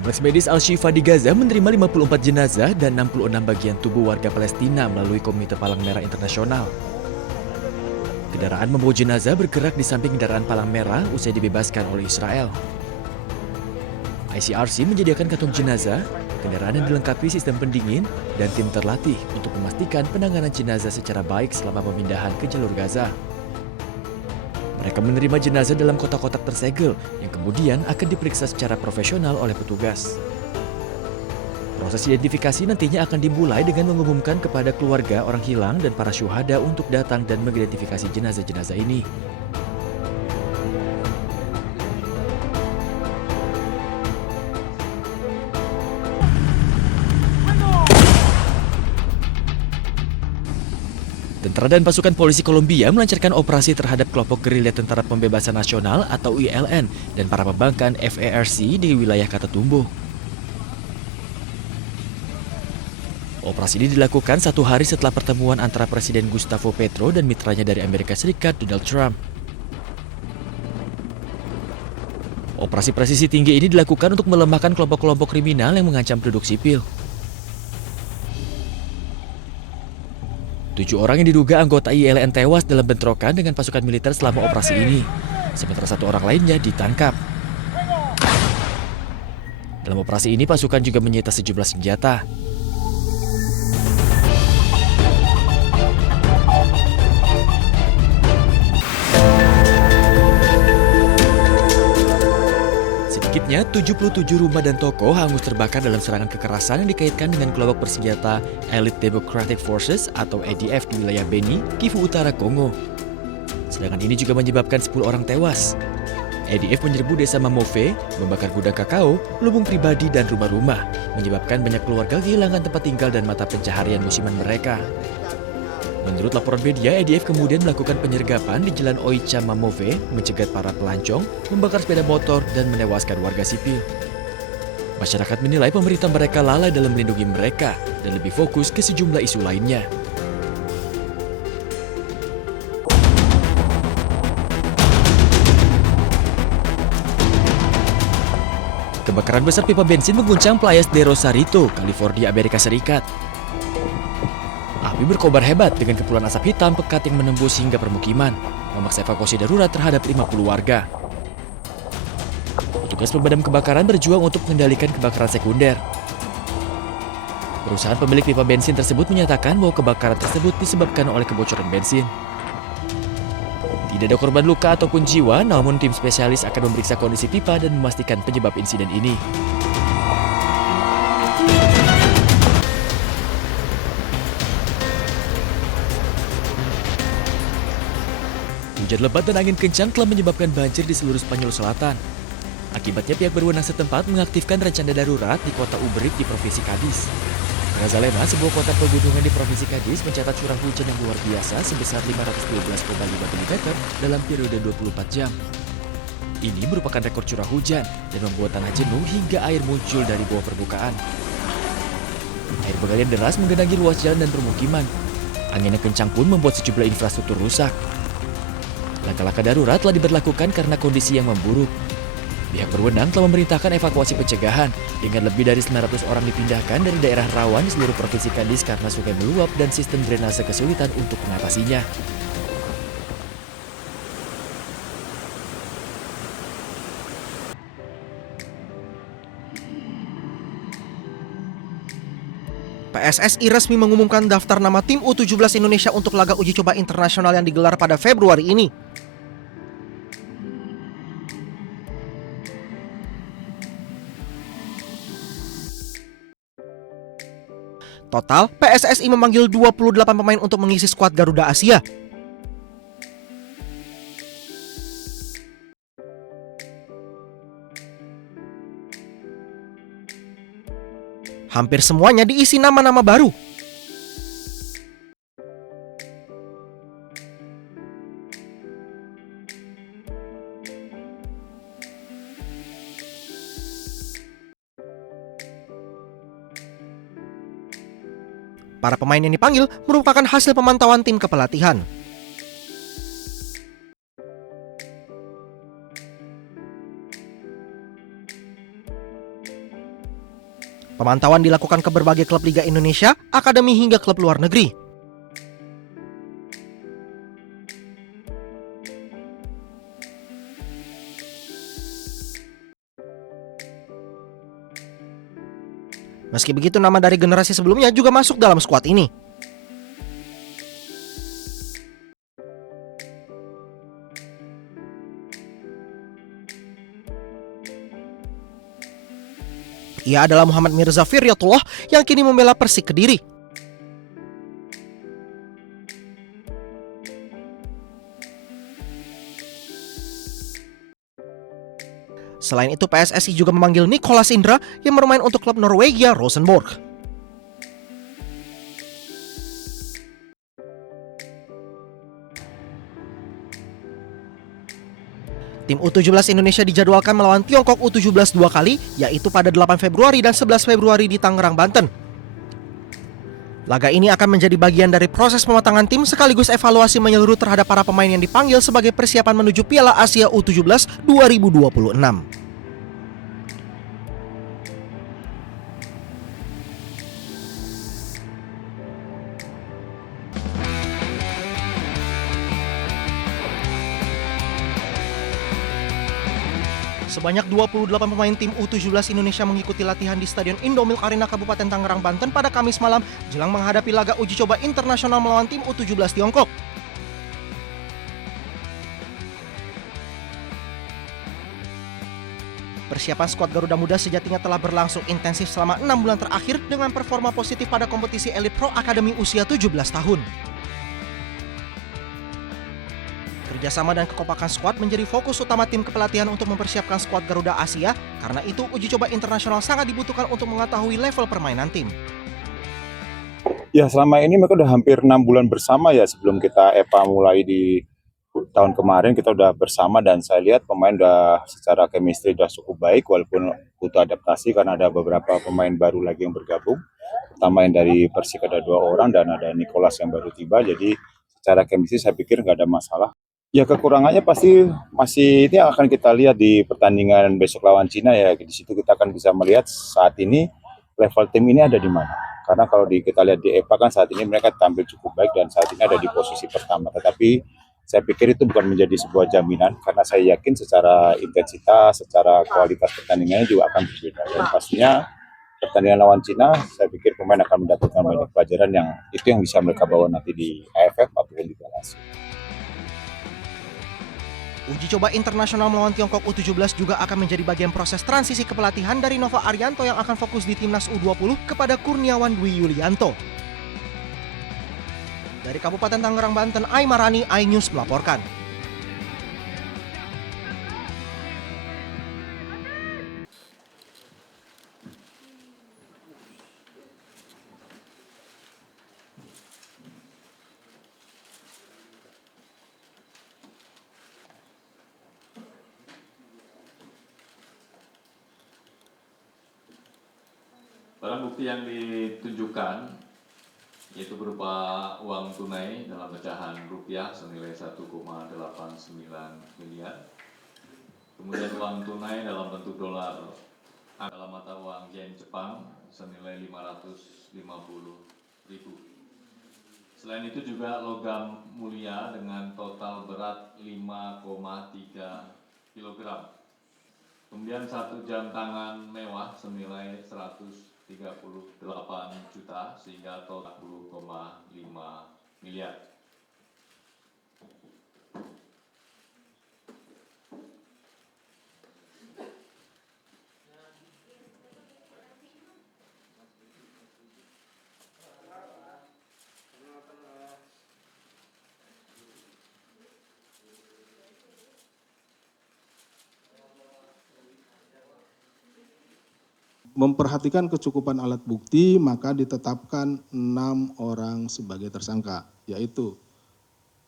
Kompleks medis Al-Shifa di Gaza menerima 54 jenazah dan 66 bagian tubuh warga Palestina melalui Komite Palang Merah Internasional. Kendaraan membawa jenazah bergerak di samping kendaraan Palang Merah usai dibebaskan oleh Israel. ICRC menyediakan kantong jenazah, kendaraan yang dilengkapi sistem pendingin, dan tim terlatih untuk memastikan penanganan jenazah secara baik selama pemindahan ke jalur Gaza. Mereka menerima jenazah dalam kotak-kotak tersegel yang kemudian akan diperiksa secara profesional oleh petugas. Proses identifikasi nantinya akan dimulai dengan mengumumkan kepada keluarga orang hilang dan para syuhada untuk datang dan mengidentifikasi jenazah-jenazah ini. Tentara dan pasukan polisi Kolombia melancarkan operasi terhadap kelompok gerilya Tentara Pembebasan Nasional atau ILN dan para pembangkang FARC di wilayah Catatumbo. Operasi ini dilakukan satu hari setelah pertemuan antara Presiden Gustavo Petro dan mitranya dari Amerika Serikat, Donald Trump. Operasi presisi tinggi ini dilakukan untuk melemahkan kelompok-kelompok kriminal yang mengancam penduduk sipil. 7 orang yang diduga anggota ILN tewas dalam bentrokan dengan pasukan militer selama operasi ini, sementara 1 orang lainnya ditangkap. Dalam operasi ini, pasukan juga menyita sejumlah senjata. Sedikitnya 77 rumah dan toko hangus terbakar dalam serangan kekerasan yang dikaitkan dengan kelompok bersenjata Allied Democratic Forces atau ADF di wilayah Beni, Kivu Utara, Kongo. Serangan ini juga menyebabkan 10 orang tewas. ADF menyerbu desa Mamove, membakar gudang kakao, lubung pribadi dan rumah-rumah, menyebabkan banyak keluarga kehilangan tempat tinggal dan mata pencaharian musiman mereka. Menurut laporan media, ADF kemudian melakukan penyergapan di Jalan Oicha Mamove, mencegat para pelancong, membakar sepeda motor, dan menewaskan warga sipil. Masyarakat menilai pemerintah mereka lalai dalam melindungi mereka dan lebih fokus ke sejumlah isu lainnya. Kebakaran besar pipa bensin mengguncang Playas de Rosarito, California, Amerika Serikat. Api berkobar hebat dengan kepulan asap hitam pekat yang menembus hingga permukiman, memaksa evakuasi darurat terhadap 50 warga. Petugas pemadam kebakaran berjuang untuk mengendalikan kebakaran sekunder. Perusahaan pemilik pipa bensin tersebut menyatakan bahwa kebakaran tersebut disebabkan oleh kebocoran bensin. Tidak ada korban luka ataupun jiwa, namun tim spesialis akan memeriksa kondisi pipa dan memastikan penyebab insiden ini. Hujan lebat dan angin kencang telah menyebabkan banjir di seluruh Spanyol Selatan. Akibatnya pihak berwenang setempat mengaktifkan rencana darurat di kota Ubrik di Provinsi Cadiz. Grazalema, sebuah kota pegunungan di Provinsi Cadiz, mencatat curah hujan yang luar biasa sebesar 512,5 mm dalam periode 24 jam. Ini merupakan rekor curah hujan dan membuat tanah jenuh hingga air muncul dari bawah permukaan. Air mengalir deras menggenangi ruas jalan dan permukiman. Angin yang kencang pun membuat sejumlah infrastruktur rusak. Langkah-langkah darurat telah diberlakukan karena kondisi yang memburuk. Pihak berwenang telah memerintahkan evakuasi pencegahan dengan lebih dari 900 orang dipindahkan dari daerah rawan di seluruh Provinsi Cadiz karena sungai meluap dan sistem drainase kesulitan untuk mengatasinya. PSSI resmi mengumumkan daftar nama tim U17 Indonesia untuk laga uji coba internasional yang digelar pada Februari ini. Total, PSSI memanggil 28 pemain untuk mengisi skuad Garuda Asia. Hampir semuanya diisi nama-nama baru. Para pemain yang dipanggil merupakan hasil pemantauan tim kepelatihan. Pemantauan dilakukan ke berbagai klub Liga Indonesia, akademi hingga klub luar negeri. Meski begitu, nama dari generasi sebelumnya juga masuk dalam skuad ini. Ia adalah Muhammad Mirza Firyatullah yang kini membela Persik Kediri. Selain itu, PSSI juga memanggil Nicholas Indra yang bermain untuk klub Norwegia Rosenborg. Tim U17 Indonesia dijadwalkan melawan Tiongkok U17 dua kali, yaitu pada 8 Februari dan 11 Februari di Tangerang, Banten. Laga ini akan menjadi bagian dari proses pematangan tim sekaligus evaluasi menyeluruh terhadap para pemain yang dipanggil sebagai persiapan menuju Piala Asia U17 2026. Sebanyak 28 pemain tim U17 Indonesia mengikuti latihan di Stadion Indomilk Arena Kabupaten Tangerang, Banten pada Kamis malam jelang menghadapi laga uji coba internasional melawan tim U17 Tiongkok. Persiapan skuad Garuda Muda sejatinya telah berlangsung intensif selama 6 bulan terakhir dengan performa positif pada kompetisi Elite Pro Akademi usia 17 tahun. Kerjasama dan kekompakan skuad menjadi fokus utama tim kepelatihan untuk mempersiapkan skuad Garuda Asia, karena itu uji coba internasional sangat dibutuhkan untuk mengetahui level permainan tim. Ya, selama ini mereka udah hampir 6 bulan bersama ya, sebelum kita EPA mulai di tahun kemarin kita udah bersama, dan saya lihat pemain udah secara chemistry udah cukup baik walaupun butuh adaptasi karena ada beberapa pemain baru lagi yang bergabung. Pertama yang dari Persik ada 2 orang dan ada Nicholas yang baru tiba, jadi secara chemistry saya pikir nggak ada masalah. Ya, kekurangannya pasti masih ini akan kita lihat di pertandingan besok lawan Cina ya. Di situ kita akan bisa melihat saat ini level tim ini ada di mana. Karena kalau kita lihat di EPA kan saat ini mereka tampil cukup baik dan saat ini ada di posisi pertama. Tetapi saya pikir itu bukan menjadi sebuah jaminan karena saya yakin secara intensitas, secara kualitas pertandingannya juga akan berbeda. Dan pastinya pertandingan lawan Cina, saya pikir pemain akan mendapatkan banyak pelajaran yang bisa mereka bawa nanti di AFF ataupun di Piala Asia. Uji coba internasional melawan Tiongkok U17 juga akan menjadi bagian proses transisi kepelatihan dari Nova Arianto yang akan fokus di Timnas U20 kepada Kurniawan Dwi Yulianto. Dari Kabupaten Tangerang, Banten, Aimarani, iNews melaporkan. Barang bukti yang ditunjukkan yaitu berupa uang tunai dalam pecahan rupiah senilai 1,89 miliar. Kemudian uang tunai dalam bentuk dolar dalam mata uang yen Jepang senilai 550.000. Selain itu juga logam mulia dengan total berat 5,3 kg. Kemudian 1 jam tangan mewah senilai 138 juta sehingga total 10,5 miliar. Memperhatikan kecukupan alat bukti, maka ditetapkan 6 orang sebagai tersangka, yaitu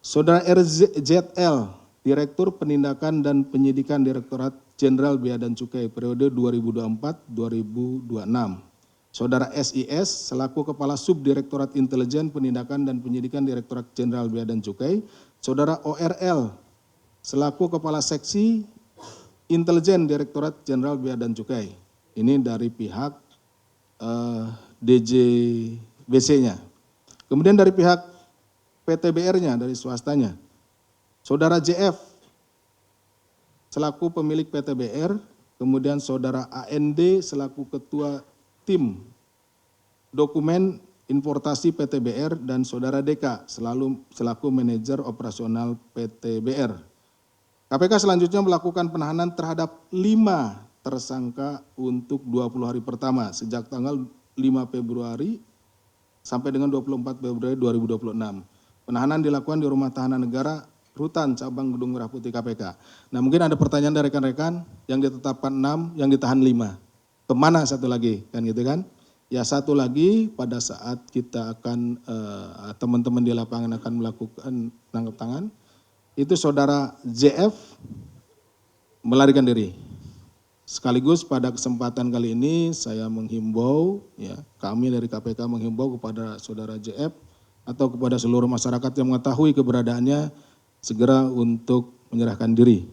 Saudara RZL, Direktur Penindakan dan Penyidikan Direktorat Jenderal Bea dan Cukai periode 2024-2026. Saudara SIS, selaku Kepala Subdirektorat Intelijen Penindakan dan Penyidikan Direktorat Jenderal Bea dan Cukai. Saudara ORL, selaku Kepala Seksi Intelijen Direktorat Jenderal Bea dan Cukai. Ini dari pihak DJBC-nya. Kemudian dari pihak PTBR-nya, dari swastanya, saudara JF selaku pemilik PTBR, kemudian saudara AND selaku ketua tim dokumen importasi PTBR, dan saudara DK selaku manajer operasional PTBR. KPK selanjutnya melakukan penahanan terhadap 5 tersangka untuk 20 hari pertama sejak tanggal 5 Februari sampai dengan 24 Februari 2026. Penahanan dilakukan di Rumah Tahanan Negara Rutan Cabang Gedung Merah Putih KPK. Nah, mungkin ada pertanyaan dari rekan-rekan, yang ditetapkan 6, yang ditahan 5. Kemana satu lagi, kan gitu kan? Ya, satu lagi pada saat kita akan, teman-teman di lapangan akan melakukan tangkap tangan, itu saudara JF melarikan diri. Sekaligus pada kesempatan kali ini saya menghimbau, ya, kami dari KPK menghimbau kepada saudara JF atau kepada seluruh masyarakat yang mengetahui keberadaannya segera untuk menyerahkan diri.